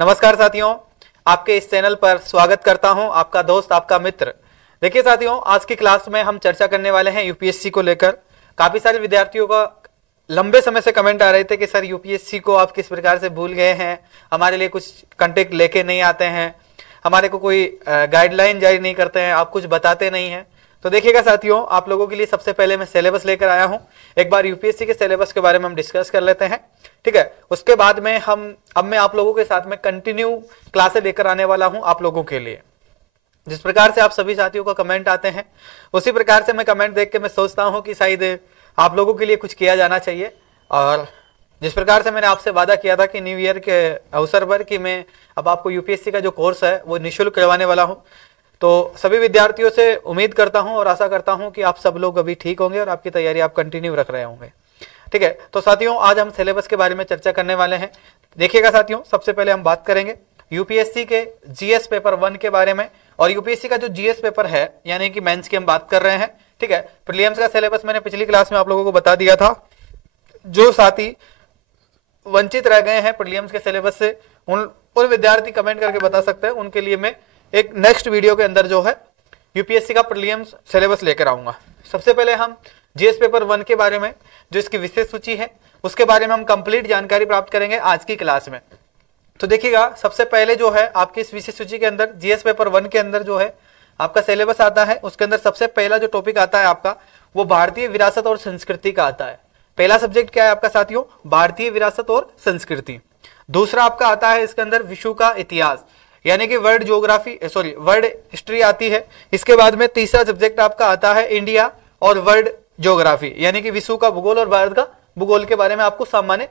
नमस्कार साथियों, आपके इस चैनल पर स्वागत करता हूं। आपका दोस्त, आपका मित्र। देखिए साथियों, आज की क्लास में हम चर्चा करने वाले हैं यूपीएससी को लेकर। काफी सारे विद्यार्थियों का लंबे समय से कमेंट आ रहे थे कि सर यूपीएससी को आप किस प्रकार से भूल गए हैं, हमारे लिए कुछ कंटेंट लेके नहीं आते हैं, हमारे को कोई गाइडलाइन जारी नहीं करते हैं, आप कुछ बताते नहीं हैं। तो देखिएगा साथियों, आप लोगों के लिए सबसे पहले मैं सिलेबस लेकर आया हूं। एक बार यूपीएससी के सिलेबस के बारे में हम डिस्कस कर लेते हैं, ठीक है। उसके बाद में अब मैं आप लोगों के साथ में कंटिन्यू क्लासेस लेकर आने वाला हूं आप लोगों के लिए। जिस प्रकार से आप सभी साथियों का कमेंट आते हैं, उसी प्रकार से मैं कमेंट देख के मैं सोचता हूं कि शायद आप लोगों के लिए कुछ किया जाना चाहिए। और जिस प्रकार से मैंने आपसे वादा किया था कि न्यू ईयर के अवसर पर कि मैं अब आपको यूपीएससी का जो कोर्स है वो निःशुल्क करवाने वाला हूं, तो सभी विद्यार्थियों से उम्मीद करता हूं और आशा करता हूं कि आप सब लोग अभी ठीक होंगे और आपकी तैयारी आप कंटिन्यू रख रहे होंगे, ठीक है। तो साथियों, आज हम सिलेबस के बारे में चर्चा करने वाले हैं। देखिएगा साथियों, सबसे पहले हम बात करेंगे यूपीएससी के जीएस पेपर 1 के बारे में। और यूपीएससी का जो जीएस पेपर है, यानी कि मेंस की हम बात कर रहे हैं, ठीक है। प्रीलिम्स का सिलेबस मैंने पिछली क्लास में आप लोगों को बता दिया था। जो साथी वंचित रह गए हैं प्रीलिम्स के सिलेबस से, उन विद्यार्थी कमेंट करके बता सकते हैं, उनके लिए मैं एक नेक्स्ट वीडियो के अंदर जो है यूपीएससी का प्रीलिम्स सिलेबस लेकर आऊंगा। सबसे पहले हम जीएस पेपर 1 के बारे में, जो इसकी विशेष सूची है, उसके बारे में हम कंप्लीट जानकारी प्राप्त करेंगे आज की क्लास में। तो देखिएगा, सबसे पहले जो है आपकी इस विशेष सूची के अंदर जीएस पेपर 1 के अंदर जो है आपका सिलेबस आता है, उसके अंदर सबसे पहला जो टॉपिक आता है आपका, वो भारतीय विरासत और संस्कृति का आता है। पहला सब्जेक्ट क्या है आपका साथियों? भारतीय विरासत और संस्कृति। दूसरा आपका आता है इसके अंदर विश्व का इतिहास, यानी कि वर्ल्ड हिस्ट्री आती है। इसके बाद में तीसरा सब्जेक्ट आपका आता है इंडिया और वर्ल्ड ज्योग्राफी, यानी कि विश्व का भूगोल और भारत का भूगोल के बारे में आपको सामान्य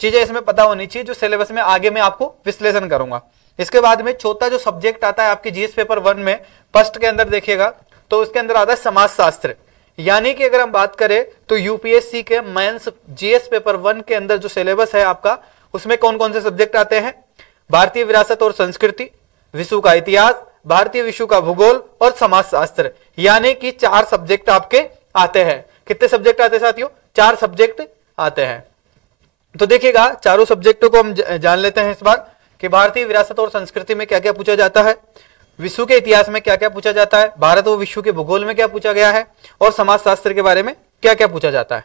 चीजें इसमें पता होनी चाहिए, जो सिलेबस में आगे मैं आपको विश्लेषण करूंगा। इसके बाद में चौथा जो सब्जेक्ट आता है आपके जीएस पेपर 1 में, फर्स्ट के अंदर देखिएगा तो उसके अंदर आता है समाजशास्त्र। यानी कि अगर हम बात करें तो यूपीएससी के मेंस जीएस पेपर 1 के अंदर जो सिलेबस है आपका, उसमें कौन कौन से सब्जेक्ट आते हैं? भारतीय विरासत और संस्कृति, विश्व का इतिहास, भारतीय विश्व का भूगोल और समाजशास्त्र, यानी कि 4 सब्जेक्ट आपके आते हैं। कितने सब्जेक्ट आते हैं साथियों? 4 सब्जेक्ट आते हैं। तो देखिएगा, चारों सब्जेक्टों को हम जान लेते हैं इस बार कि भारतीय विरासत और संस्कृति में क्या क्या पूछा जाता है, विश्व के इतिहास में क्या क्या पूछा जाता है, भारत और विश्व के भूगोल में क्या पूछा गया है, और समाजशास्त्र के बारे में क्या क्या पूछा जाता है।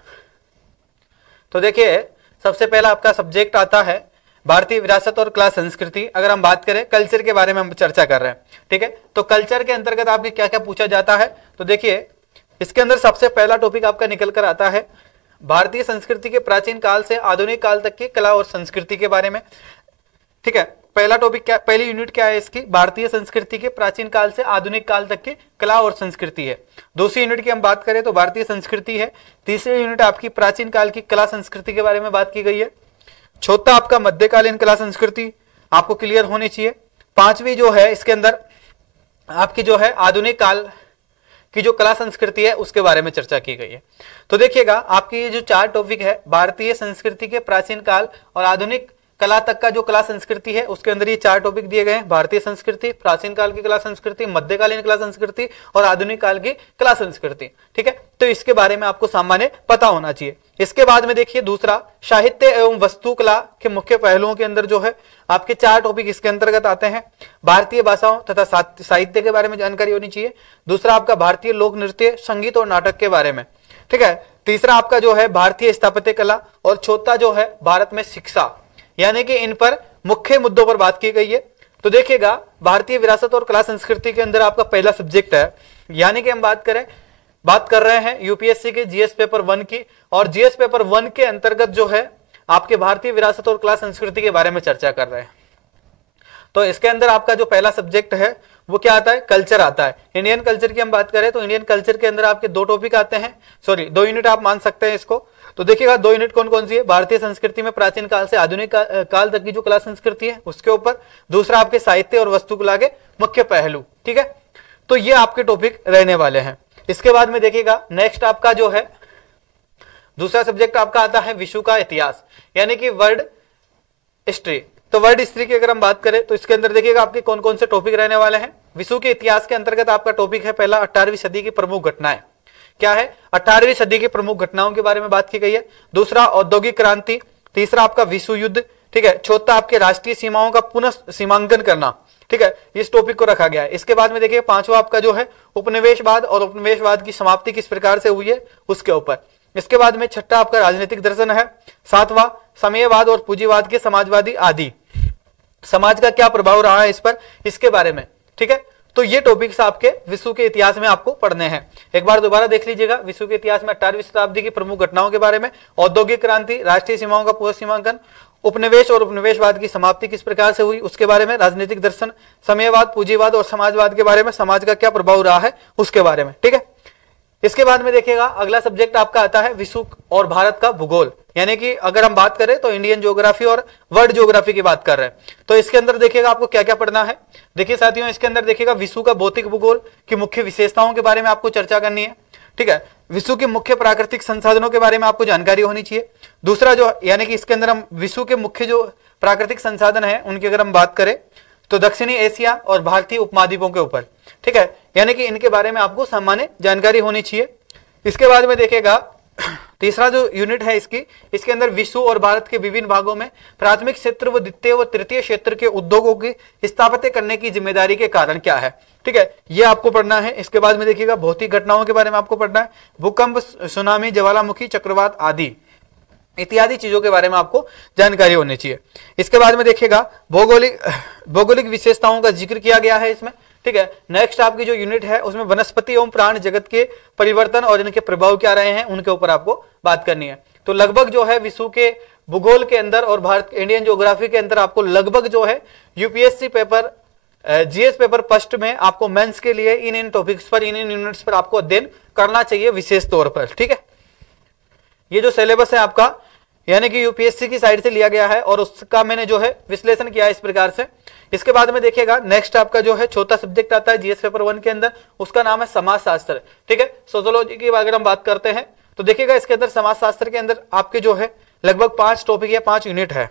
तो देखिए, सबसे पहला आपका सब्जेक्ट आता है भारतीय विरासत और कला संस्कृति। अगर हम बात करें कल्चर के बारे में हम चर्चा कर रहे हैं, ठीक है। तो कल्चर के अंतर्गत आपके क्या क्या पूछा जाता है, तो देखिए इसके अंदर सबसे पहला टॉपिक आपका निकल कर आता है भारतीय संस्कृति के प्राचीन काल से आधुनिक काल तक की कला और संस्कृति के बारे में, ठीक है। पहला टॉपिक क्या, पहली यूनिट क्या है इसकी? भारतीय संस्कृति के प्राचीन काल से आधुनिक काल तक की कला और संस्कृति है। दूसरी यूनिट की हम बात करें तो भारतीय संस्कृति है। तीसरी यूनिट आपकी प्राचीन काल की कला संस्कृति के बारे में बात की गई है। चौथा आपका मध्यकालीन कला संस्कृति आपको क्लियर होनी चाहिए। पांचवी जो है इसके अंदर आपकी जो है आधुनिक काल की जो कला संस्कृति है उसके बारे में चर्चा की गई है। तो देखिएगा, आपकी ये जो 4 टॉपिक है, भारतीय संस्कृति के प्राचीन काल और आधुनिक कला तक का जो कला संस्कृति है, उसके अंदर ये 4 टॉपिक दिए गए हैं। भारतीय संस्कृति, प्राचीन काल की कला संस्कृति, मध्यकालीन कला संस्कृति और आधुनिक काल की कला संस्कृति, ठीक है। तो इसके बारे में आपको सामान्य पता होना चाहिए। इसके बाद में देखिए दूसरा, साहित्य एवं वस्तुकला के मुख्य पहलुओं के अंदर जो है आपके 4 टॉपिक इसके अंतर्गत आते हैं। भारतीय भाषाओं तथा साहित्य के बारे में जानकारी होनी चाहिए। दूसरा आपका भारतीय लोक नृत्य, संगीत और नाटक के बारे में, ठीक है। तीसरा आपका जो है भारतीय स्थापत्य कला, और चौथा जो है भारत में शिक्षा, यानी कि इन पर मुख्य मुद्दों पर बात की गई है। तो देखिएगा, भारतीय विरासत और कला संस्कृति के अंदर आपका पहला सब्जेक्ट है, यानी कि हम बात कर रहे हैं यूपीएससी के जीएस पेपर 1 की। और जीएस पेपर 1 के अंतर्गत जो है आपके भारतीय विरासत और कला संस्कृति के बारे में चर्चा कर रहे हैं। तो इसके अंदर आपका जो पहला सब्जेक्ट है वो क्या आता है? कल्चर आता है। इंडियन कल्चर की हम बात करें तो इंडियन कल्चर के अंदर आपके 2 टॉपिक आते हैं, 2 यूनिट आप मान सकते हैं इसको। तो देखिएगा, 2 यूनिट कौन कौन सी है? भारतीय संस्कृति में प्राचीन काल से आधुनिक काल तक की जो कला संस्कृति है उसके ऊपर। दूसरा आपके साहित्य और वस्तुकला के मुख्य पहलू, ठीक है। तो ये आपके टॉपिक रहने वाले हैं। इसके बाद में देखिएगा, नेक्स्ट आपका जो है दूसरा सब्जेक्ट आपका आता है विश्व का इतिहास, यानी कि वर्ल्ड हिस्ट्री। तो वर्ल्ड हिस्ट्री की अगर हम बात करें तो इसके अंदर देखिएगा आपके कौन कौन से टॉपिक रहने वाले हैं। विश्व के इतिहास के अंतर्गत आपका टॉपिक है पहला 18वीं सदी की प्रमुख घटनाएं। क्या है? 18वीं सदी की प्रमुख घटनाओं के बारे में बात की गई है। दूसरा औद्योगिक क्रांति। तीसरा आपका विश्व युद्ध, ठीक है। चौथा आपके राष्ट्रीय सीमाओं का पुनः सीमांकन करना, ठीक है, इस टॉपिक को रखा गया है। इसके बाद में देखिए पांचवा आपका जो है उपनिवेशवाद और उपनिवेशवाद की समाप्ति किस प्रकार से हुई है उसके ऊपर। इसके बाद में छठा आपका राजनीतिक दर्शन है। सातवां साम्यवाद और पूंजीवाद के समाजवादी आदि, समाज का क्या प्रभाव रहा है इस पर, इसके बारे में, ठीक है। तो ये टॉपिक्स आपके विश्व के इतिहास में आपको पढ़ने हैं। एक बार दोबारा देख लीजिएगा, विश्व के इतिहास में 18वीं शताब्दी की प्रमुख घटनाओं के बारे में, औद्योगिक क्रांति, राष्ट्रीय सीमाओं का पुनः सीमांकन, उपनिवेश और उपनिवेशवाद की समाप्ति किस प्रकार से हुई उसके बारे में, राजनीतिक दर्शन, साम्यवाद, पूंजीवाद और समाजवाद के बारे में, समाज का क्या प्रभाव रहा है उसके बारे में, ठीक है। इसके बाद में देखिएगा अगला सब्जेक्ट आपका आता है विश्व और भारत का भूगोल, यानी कि अगर हम बात करें तो इंडियन ज्योग्राफी और वर्ल्ड ज्योग्राफी की बात कर रहे हैं। तो इसके अंदर देखिएगा आपको क्या क्या पढ़ना है। देखिए साथियों, इसके अंदर देखिएगा विश्व का भौतिक भूगोल की मुख्य विशेषताओं के बारे में आपको चर्चा करनी है, ठीक है। विश्व के मुख्य प्राकृतिक संसाधनों के बारे में आपको जानकारी होनी चाहिए। दूसरा जो यानी कि इसके अंदर हम विश्व के मुख्य जो प्राकृतिक संसाधन है उनकी अगर हम बात करें तो दक्षिणी एशिया और भारतीय उपमहाद्वीपों के ऊपर, ठीक है, यानी कि इनके बारे में आपको सामान्य जानकारी होनी चाहिए। इसके बाद में देखिएगा तीसरा जो यूनिट है इसके अंदर विश्व और भारत के विभिन्न भागों में प्राथमिक क्षेत्र व द्वितीय व तृतीय क्षेत्र के उद्योगों की स्थापित करने की जिम्मेदारी के कारण क्या है, ठीक है, ये आपको पढ़ना है। इसके बाद में देखिएगा भौतिक घटनाओं के बारे में आपको पढ़ना है, भूकंप, सुनामी, ज्वालामुखी, चक्रवात आदि इत्यादि चीजों के बारे में आपको जानकारी होनी चाहिए। इसके बाद में देखिएगा भौगोलिक विशेषताओं का जिक्र किया गया है इसमें, ठीक है। नेक्स्ट आपकी जो यूनिट है उसमें वनस्पति एवं प्राण जगत के परिवर्तन और इनके प्रभाव क्या रहे हैं उनके ऊपर आपको बात करनी है। तो लगभग जो है विश्व के भूगोल के अंदर और भारत इंडियन ज्योग्राफी के अंदर आपको लगभग जो है UPSC paper, GS paper first में आपको मेंस के लिए इन टॉपिक्स पर, इन यूनिट्स पर आपको अध्ययन करना चाहिए विशेष तौर पर, ठीक है। ये जो सिलेबस है आपका यानी कि यूपीएससी की साइड से लिया गया है और उसका मैंने जो है विश्लेषण किया है इस प्रकार से। इसके बाद में देखिएगा नेक्स्ट आपका जो है चौथा सब्जेक्ट आता है जीएस पेपर 1 के अंदर, उसका नाम है समाजशास्त्र, ठीक है। सोशियोलॉजी की अगर हम बात करते हैं तो देखिएगा इसके अंदर समाजशास्त्र के अंदर आपके जो है लगभग 5 टॉपिक या 5 यूनिट है।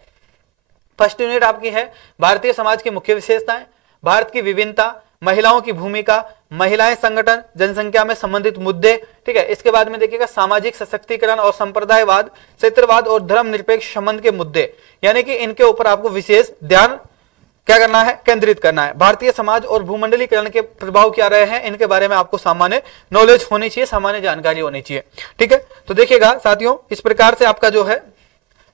फर्स्ट यूनिट आपकी है भारतीय समाज की मुख्य विशेषताएं, भारत की विभिन्नता, महिलाओं की भूमिका, महिलाएं संगठन, जनसंख्या में संबंधित मुद्दे, ठीक है। इसके बाद में देखिएगा सामाजिक सशक्तिकरण और संप्रदायवाद, क्षेत्रवाद और धर्मनिरपेक्ष संबंध के मुद्दे, यानी कि इनके ऊपर आपको विशेष ध्यान क्या करना है, केंद्रित करना है। भारतीय समाज और भूमंडलीकरण के प्रभाव क्या रहे हैं इनके बारे में आपको सामान्य नॉलेज होनी चाहिए, सामान्य जानकारी होनी चाहिए, ठीक है। तो देखिएगा साथियों इस प्रकार से आपका जो है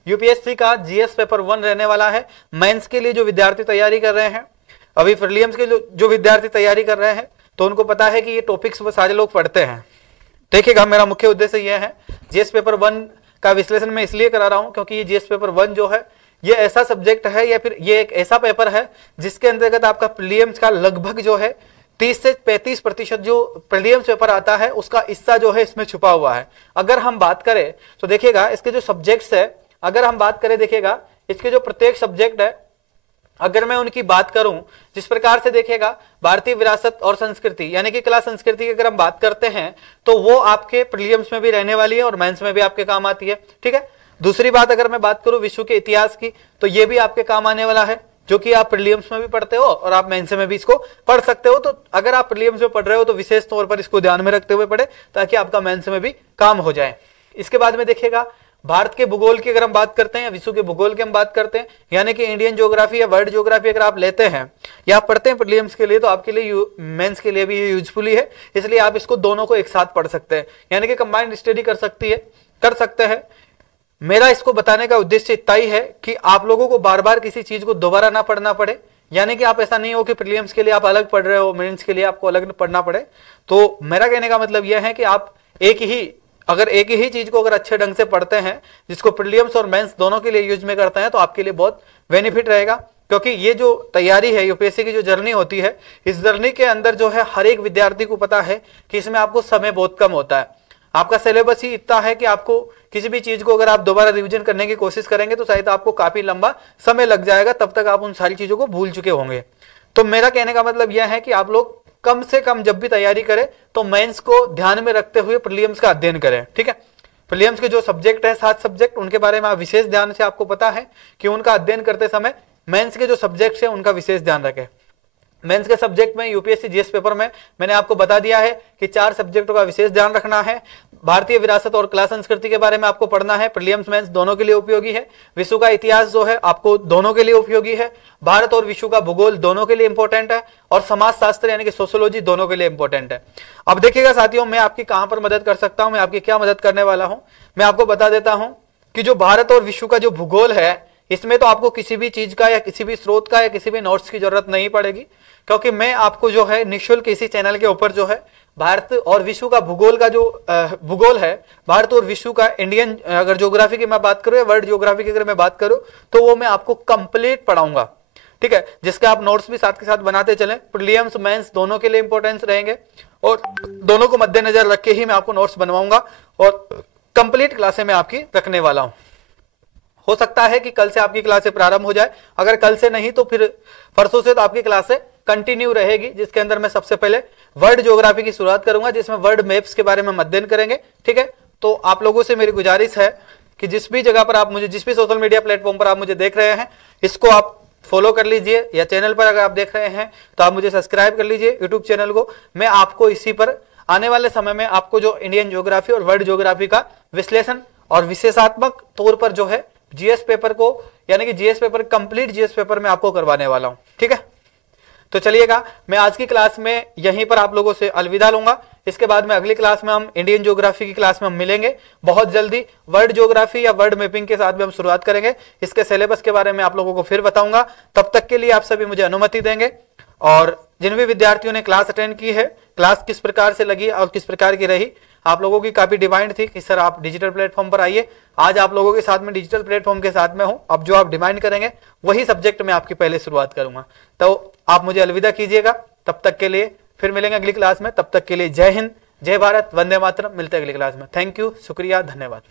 यूपीएससी का जीएस पेपर 1 रहने वाला है। मेंस के लिए जो विद्यार्थी तैयारी कर रहे हैं, अभी प्रीलिम्स के जो विद्यार्थी तैयारी कर रहे हैं तो उनको पता है कि ये टॉपिक्स वो सारे लोग पढ़ते हैं। देखिएगा मेरा मुख्य उद्देश्य यह है जीएस पेपर 1 का विश्लेषण मैं इसलिए करा रहा हूं क्योंकि ये जीएस पेपर 1 जो है ये ऐसा सब्जेक्ट है या फिर ये एक ऐसा पेपर है जिसके अंतर्गत आपका प्रीलिम्स का लगभग जो है 30 से 35% जो प्रीलिम्स पेपर आता है उसका हिस्सा जो है इसमें छुपा हुआ है। अगर हम बात करें तो देखिएगा इसके जो सब्जेक्ट्स है, अगर हम बात करें देखिएगा इसके जो प्रत्येक सब्जेक्ट है अगर मैं उनकी बात करूं जिस प्रकार से देखिएगा भारतीय विरासत और संस्कृति यानी कि कला संस्कृति की अगर हम बात करते हैं तो वो आपके प्रीलिम्स में भी रहने वाली है और मेंस में भी आपके काम आती है, ठीक है। दूसरी बात अगर मैं बात करूं विश्व के इतिहास की तो ये भी आपके काम आने वाला है जो कि आप प्रीलिम्स में भी पढ़ते हो और आप मेंस में भी इसको पढ़ सकते हो। तो अगर आप प्रीलिम्स में पढ़ रहे हो तो विशेष तौर पर इसको ध्यान में रखते हुए पढ़े ताकि आपका मेंस में भी काम हो जाए। इसके बाद में देखिएगा भारत के भूगोल की अगर हम बात करते हैं या विश्व के भूगोल की हम बात करते हैं यानी कि इंडियन ज्योग्राफी या वर्ल्ड ज्योग्राफी अगर आप लेते हैं या आप पढ़ते हैं प्रीलिम्स के लिए तो आपके लिए मेंस के लिए भी ये यूजफुल ही है, इसलिए आप इसको दोनों को एक साथ पढ़ सकते हैं यानी कि कंबाइंड स्टडी कर सकते हैं। मेरा इसको बताने का उद्देश्य इतना ही है कि आप लोगों को बार बार किसी चीज को दोबारा ना पढ़ना पड़े, यानी कि आप ऐसा नहीं हो कि प्रीलिम्स के लिए आप अलग पढ़ रहे हो, मेंस के लिए आपको अलग पढ़ना पड़े। तो मेरा कहने का मतलब यह है कि आप एक ही चीज को अगर अच्छे ढंग से पढ़ते हैं जिसको प्रीलिम्स और मेंस दोनों के लिए यूज में करते हैं तो आपके लिए बहुत बेनिफिट रहेगा। क्योंकि ये जो तैयारी है यूपीएससी की जो जर्नी होती है इस जर्नी के अंदर जो है हर एक विद्यार्थी को पता है कि इसमें आपको समय बहुत कम होता है। आपका सिलेबस ही इतना है कि आपको किसी भी चीज को अगर आप दोबारा रिवीजन करने की कोशिश करेंगे तो शायद आपको काफी लंबा समय लग जाएगा, तब तक आप उन सारी चीजों को भूल चुके होंगे। तो मेरा कहने का मतलब यह है कि आप लोग कम से कम जब भी तैयारी करें तो मेंस को ध्यान में रखते हुए प्रीलिम्स का अध्ययन करें, ठीक है। प्रीलिम्स के जो सब्जेक्ट है 7 सब्जेक्ट उनके बारे में आप विशेष ध्यान से आपको पता है कि उनका अध्ययन करते समय मेंस के जो सब्जेक्ट्स है उनका विशेष ध्यान रखें। मेंस के सब्जेक्ट में यूपीएससी जीएस पेपर में मैंने आपको बता दिया है कि 4 सब्जेक्टों का विशेष ध्यान रखना है। भारतीय विरासत और कला संस्कृति के बारे में आपको पढ़ना है, प्रीलिम्स मेंस दोनों के लिए उपयोगी है। विश्व का इतिहास जो है आपको दोनों के लिए उपयोगी है। भारत और विश्व का भूगोल दोनों के लिए इंपॉर्टेंट है, और समाज शास्त्र यानी कि सोशियोलॉजी दोनों के लिए इंपॉर्टेंट है। अब देखिएगा साथियों, मैं आपकी कहां पर मदद कर सकता हूं, मैं आपकी क्या मदद करने वाला हूं, मैं आपको बता देता हूं कि जो भारत और विश्व का जो भूगोल है, इसमें तो आपको किसी भी चीज का या किसी भी स्रोत का या किसी भी नोट्स की जरूरत नहीं पड़ेगी, क्योंकि मैं आपको जो है निःशुल्क इसी चैनल के ऊपर जो है भारत और विश्व का भूगोल का जो भूगोल है, भारत और विश्व का इंडियन अगर ज्योग्राफी की मैं बात करूं या वर्ल्ड ज्योग्राफी की अगर मैं बात करूं, तो वो मैं आपको कंप्लीट पढ़ाऊंगा, ठीक है, जिसके आप नोट्स भी साथ के साथ बनाते चलें। प्रीलिम्स मेंस दोनों के लिए इंपॉर्टेंस रहेंगे, और दोनों को मद्देनजर रख के ही मैं आपको नोट्स बनवाऊंगा, और कंप्लीट क्लासें मैं आपकी रखने वाला हूं। हो सकता है कि कल से आपकी क्लासें प्रारंभ हो जाए, अगर कल से नहीं तो फिर परसों से तो आपकी क्लासें कंटिन्यू रहेगी, जिसके अंदर मैं सबसे पहले वर्ल्ड ज्योग्राफी की शुरुआत करूंगा, जिसमें वर्ल्ड मैप्स के बारे में अध्ययन करेंगे, ठीक है। तो आप लोगों से मेरी गुजारिश है कि जिस भी जगह पर आप मुझे, जिस भी सोशल मीडिया प्लेटफॉर्म पर आप मुझे देख रहे हैं, इसको आप फॉलो कर लीजिए, या चैनल पर अगर आप देख रहे हैं तो आप मुझे सब्सक्राइब कर लीजिए यूट्यूब चैनल को। मैं आपको इसी पर आने वाले समय में आपको जो इंडियन ज्योग्राफी और वर्ल्ड ज्योग्राफी का विश्लेषण और विशेषात्मक तौर पर जो है जीएस पेपर को, यानी कि GS paper, complete GS paper में आपको करवाने वाला हूं, ठीक है। तो चलिएगा, मैं आज की क्लास में यहीं पर आप लोगों से अलविदा लूंगा। इसके बाद में अगली क्लास में हम इंडियन ज्योग्राफी की क्लास में हम मिलेंगे बहुत जल्दी। वर्ल्ड ज्योग्राफी या वर्ल्ड मैपिंग के साथ भी हम शुरुआत करेंगे। इसके सिलेबस के बारे में आप लोगों को फिर बताऊंगा। तब तक के लिए आप सभी मुझे अनुमति देंगे, और जिन भी विद्यार्थियों ने क्लास अटेंड की है, क्लास किस प्रकार से लगी और किस प्रकार की रही, आप लोगों की काफी डिमांड थी कि सर आप डिजिटल प्लेटफॉर्म पर आइए। आज आप लोगों के साथ में डिजिटल प्लेटफॉर्म के साथ में हूं। अब जो आप डिमांड करेंगे वही सब्जेक्ट में आपकी पहले शुरुआत करूंगा। तो आप मुझे अलविदा कीजिएगा, तब तक के लिए फिर मिलेंगे अगली क्लास में। तब तक के लिए जय हिंद, जय भारत, वंदे मातरम। मिलते हैं अगली क्लास में। थैंक यू, शुक्रिया, धन्यवाद।